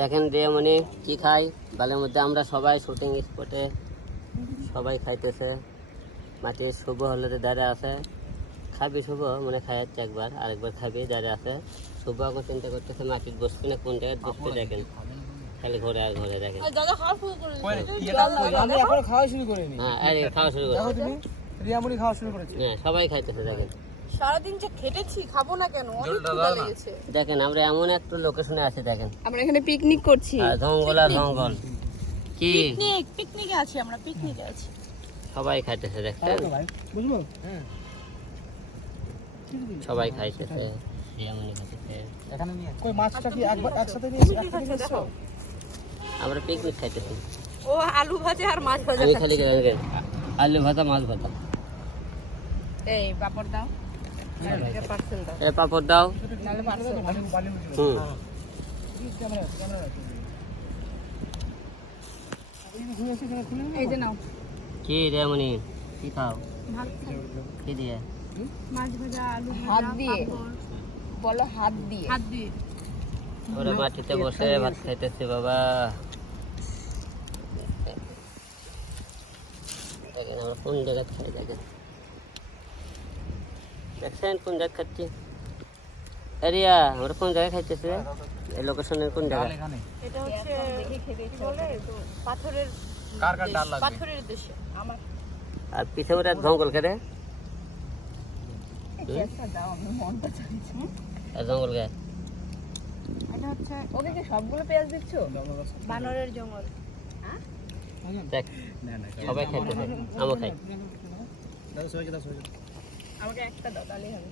দেখেন দিয়ে মানে কি খাই? বালের মধ্যে আমরা সবাই শুটিং স্পটে সবাই খাইতেছে। মাটির শুভ হলে তো দাঁড়িয়ে আছে। খাবি শুভ মনে খাই যাচ্ছে একবার আরেকবার খাবি দাঁড়িয়ে আছে। শুভ এখন চিন্তা করতেছে মাটির বসবি না কোন জায়গায় বসবি দেখেন। খালি ঘরে আর ঘরে দেখেন। খাওয়া শুরু করে আমি এখন খাওয়া শুরু করিনি। হ্যাঁ খাওয়া শুরু করে। তুমি রিয়ামুড়ি খাওয়া শুরু করেছে। হ্যাঁ সবাই খাইতেছে দেখেন। সারাদিন যে খেটেছি খাব না কেন? অনেক ক্ষুধা লেগেছে। দেখেন আমরা এমন একটা লোকেশনে আছি দেখেন। আমরা এখানে পিকনিক করছি। আর জঙ্গল আর জঙ্গল। কি? পিকনিক পিকনিকে আছি আমরা পিকনিকে আছি। সবাই খাইতেছে দেখছেন? ভাই বুঝব হ্যাঁ। সবাই খাইতেছে এখানে নিয়ে কই মাছটা কি একবার একসাথে নিয়েছো আমরা পিকনিক খাইতেছি। ও আলু ভাজা আর মাছ ভাজা আমি খালি গেলাম আলু ভাতা মাছ ভাতা এই পাপড় দাও। পাপড় দাও। হুম। এই যে নাও। কি খাও? কি দিয়ে? মাছ ভাজা আলু হাত দিয়ে। বলো হাত দিয়ে। হাত দিয়ে। ওরা মাটিতে বসে ভাত খাইতেছে বাবা। কোন জায়গায় খাই দেখেন। দেখছেন কোন জায়গায় খাচ্ছি এরিয়া আমরা কোন জায়গায় খাইতেছি? এই লোকেশনের কোন জায়গায়? এটা হচ্ছে পাথরের পাথরের দেশে আমার। আর পিছে ওরা জঙ্গল কেটে আমি মনটা চাইছি। আর জঙ্গল কে? এটা হচ্ছে ওকে কি সবগুলো পেঁয়াজ দিচ্ছ? বানরের জঙ্গল। দেখ সবাই আমও খাই। দাদা সবাইকে দাও সবাইকে আমাকে একটা দাও তাহলেই হবে